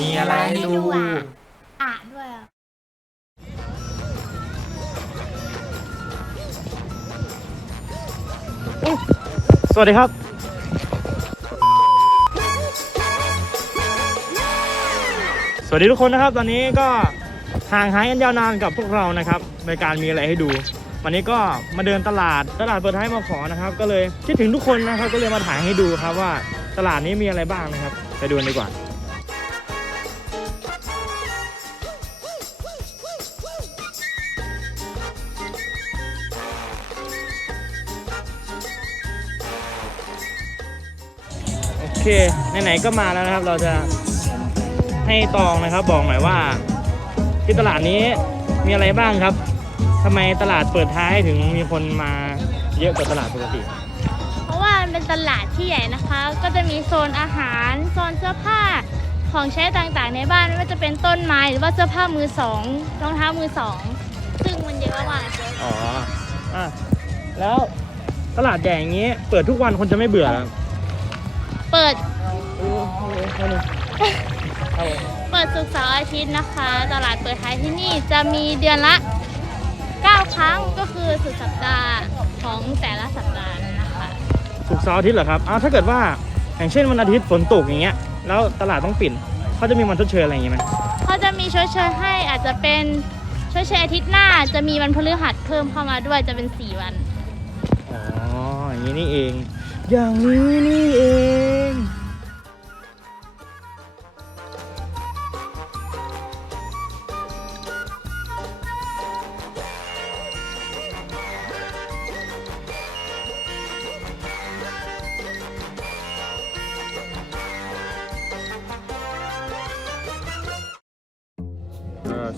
มีอะไรให้ดูอะอะด้วยอะสวัสดีครับ สวัสดีทุกคนนะครับ ตอนนี้ก็ห่างหายกันยาวนานกับพวกเรานะครับ ในการมีอะไรให้ดู วันนี้ก็มาเดินตลาดตลาดเปิดท้ายมาขอนะครับ ก็เลยคิดถึงทุกคนนะครับ ก็เลยมาถ่ายให้ดูครับว่าตลาดนี้มีอะไรบ้างนะครับ ไปดูกันดีกว่า เคไหนๆก็มาแล้วนะครับ เราจะให้ตองนะครับ บอกหน่อยว่า ที่ตลาดนี้มีอะไรบ้างครับทำไมตลาดเปิดท้ายถึงมีคนมาเยอะกว่าตลาดปกติ เพราะว่ามันเป็นตลาดที่ใหญ่นะคะ ก็จะมีโซนอาหาร โซนเสื้อผ้าของใช้ต่างๆในบ้านไม่ว่าจะเป็นต้นไม้หรือว่าเสื้อผ้ามือสองรองเท้ามือสองซึ่งมันเยอะมากเลยอ๋ออะแล้วตลาดใหญ่อย่างนี้ เปิดทุกวันคนจะไม่เบื่อ เหรอเปิดโอ้โหเอาเลยเอาเลยเปิดศุกร์เสาร์อาทิตย์นะคะ ตลาดเปิดท้ายที่นี่จะมีเดือนละ 9 ครั้งก็คือสุดสัปดาห์ของแต่ละสัปดาห์นะคะศุกร์เสาร์อาทิตย์เหรอครับอ้าวถ้าเกิดว่าอย่างเช่นวันอาทิตย์ฝนตกอย่างเงี้ย แล้วตลาดต้องปิดเขาจะมีวันชดเชยอะไรอย่างงี้ไหมเขาจะมีชดเชยให้อาจจะเป็นชดเชยอาทิตย์หน้าจะมีวันพฤหัสเพิ่มเข้ามาด้วยจะเป็น 4 วัน อ๋ออย่างนี้นี่เอง อย่างนี้นี่เอง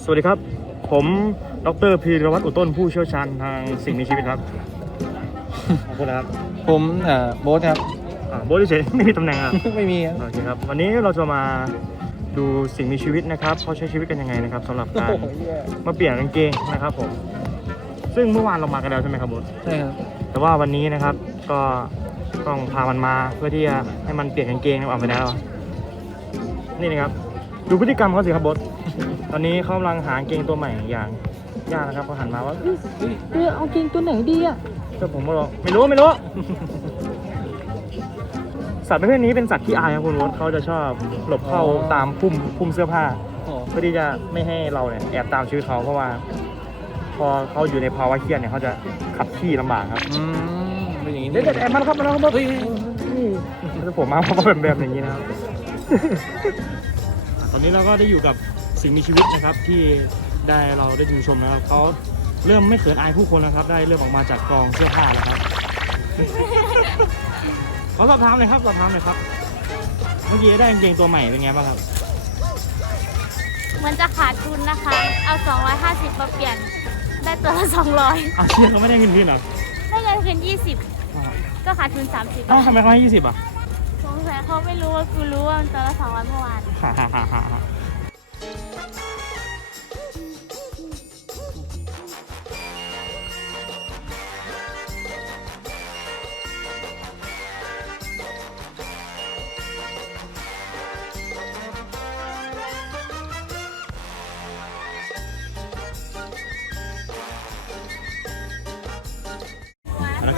สวัสดีครับ ผม ดรพีรวัตรอุต้นผู้เชี่ยวชาญทางสิ่งมีชีวิตครับ ขอบคุณนะครับผมเอ่อโบ๊ทครับ อ่าโบทเฉยๆไม่มีตำแหน่งอะ ไม่มีครับ โอเคครับ วันนี้เราจะมาดูสิ่งมีชีวิตนะครับเขาใช้ชีวิตกันยังไงนะครับสำหรับการโอ้โหเหี้ยมาเปลี่ยนกางเกงนะครับผม ซึ่งเมื่อวานเรามากันแล้วใช่ไหมครับโบทใช่ครับ แต่ว่าวันนี้นะครับก็ต้องพามันมาเพื่อที่จะให้มันเปลี่ยนกางเกงนะครับเอาไปแล้วนี่นะครับ ดูพฤติกรรมเขาสิครับโบทตอนนี้เขากำลังหากางเกงตัวใหม่อย่างยากนะครับเขาหันมาว่าเออเอาเกงตัวไหนดีอะ แต่ผมก็บอกไม่รู้ไม่รู้ สัตว์ประเภทนี้เป็นสัตว์ที่อายครับคุณวศเขาจะชอบหลบเข้าตามพุ่มพุ่มเสื้อผ้า อ๋อเพื่อที่จะไม่ให้เราเนี่ยแอบตามชีวิตเขาเพราะว่า พอเขาอยู่ในภาวะเครียดเนี่ยเขาจะขับขี่ลำบากครับอืมเป็นอย่างนี้เดี๋ยวเดี๋ยวแอบมาแล้วครับมาแล้วครับเฮ้ยนี่ผมมาเพราะว่าเป็นแบบอย่างนี้นะครับ ตอนนี้เราก็ได้อยู่กับสิ่งมีชีวิตนะครับที่ได้เราได้ดูชมนะครับเขา เริ่มไม่เขินอายผู้คนนะครับ ได้เริ่มออกมาจากกองเสื้อผ้าแล้วครับขอสอบถามหน่อยครับสอบถามหน่อยครับ เมื่อกี้ได้กางเกงตัวใหม่เป็นไงบ้างครับมันจะขาดทุนนะคะ เอา 250 มาเปลี่ยน ได้ตัวละ200อ้าวเชี่ยเขาไม่ได้เงินคืนเหรอได้เงินคืน20 ก็ขาดทุน 30อ้าวทำไมเขาให้ยี่สิบอะสงสัยเขาไม่รู้ว่ากูรู้ว่ามันตัวละ200เมื่อวาน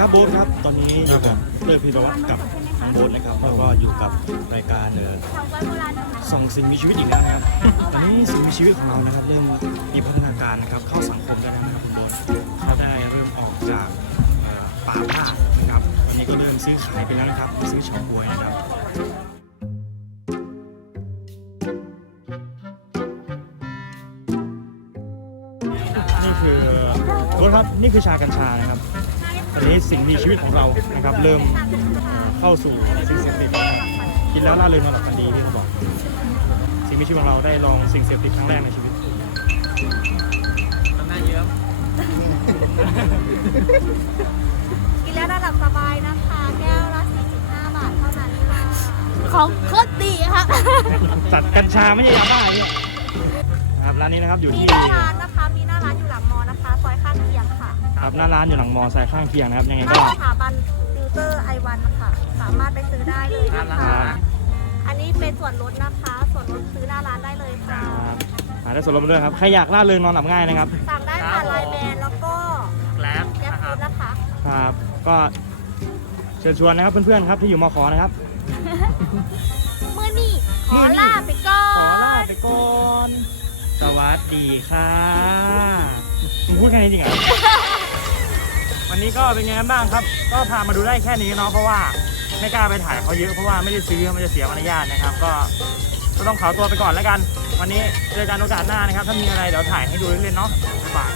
ครับโบ๊ทครับ ตอนนี้อยู่กับเต้ยพีรวัตรกับน้องโบ๊ทนะครับแล้วก็อยู่กับรายการเอ่อทำไว้โบราณนะคะส่องสิ่งมีชีวิตอีกแล้วนะครับ ตอนนี้สิ่งมีชีวิตของเรานะครับเริ่มมีพัฒนาการนะครับเข้าสังคมแล้วนะครับคุณโบนเขาได้เริ่มออกจากเอ่อป่าผ้านะครับวันนี้ก็เริ่มซื้อขายไปแล้วนะครับซื้อเฉาก๊วยนะครับ นี่คือโบนครับนี่คือชากัญชานะครับ ตอนนี้สิ่งมีชีวิตของเรานะครับ เริ่มเอ่อเข้าสู่สิ่งเสพติดนะครับกินแล้วล่าเริงนอนหลับฝันดีที่เขาบอกสิ่งมีชีวิตของเราได้ลองสิ่งเสพติดครั้งแรกในชีวิตทำหน้าเยอะกินแล้วระดับสบายนะคะ แก้วละ45 บาทเท่านั้นค่ะของโคตรดีค่ะ จัดกัญชาไม่ใช่ยาบ้าเนี่ยนะค รับร้านนี้นะครับอยู่มีที่หน้าร้านนะคะ มีหน้าร้านอยู่หลังมอนะคะซอยข้างเคียงค่ะครับหน้าร้านอยู่หลังมอไซค์ข้างเคียงนะครับยังไงหก็น้าสถาบันฟิวเตอร์ไอวันค่ะ สามารถไปซื้อได้เลยนะคะครับไออันนี้เป็นส่วนลดนะคะ ส่วนลดซื้อหน้าร้านได้เลยคค่ะรับหาได้ส่วนลดมาด้วยครับใครอยากล่าเริงนอนหลับง่ายนะครับสั่งได้ผ่านไลน์แมนแล้วก็แกล็บแก๊ปนะคฟูรับ ดนะคะ ครับก็เชิญชวนนะครับเพื่อนๆครับที่อยู่มขนะครับมื่อนี่ขมื้ออนี้ลาไปก่อขอนลาไปก่อน สวัสดีค่ะมึงพูดแค่นี้จริงเหรอ วันนี้ก็เป็นไงกันบ้างครับ ก็พามาดูได้แค่นี้เนาะ เพราะว่าไม่กล้าไปถ่ายเขาเยอะเพราะว่าไม่ได้ซื้อมันจะเสียมารยาทนะครับ ก็ก็ต้องขอตัวไปก่อนแล้วกัน วันนี้เจอกันโอกาสหน้านะครับ ถ้ามีอะไรเดี๋ยวถ่ายให้ดูเล่นๆเนาะบ๊ายบาย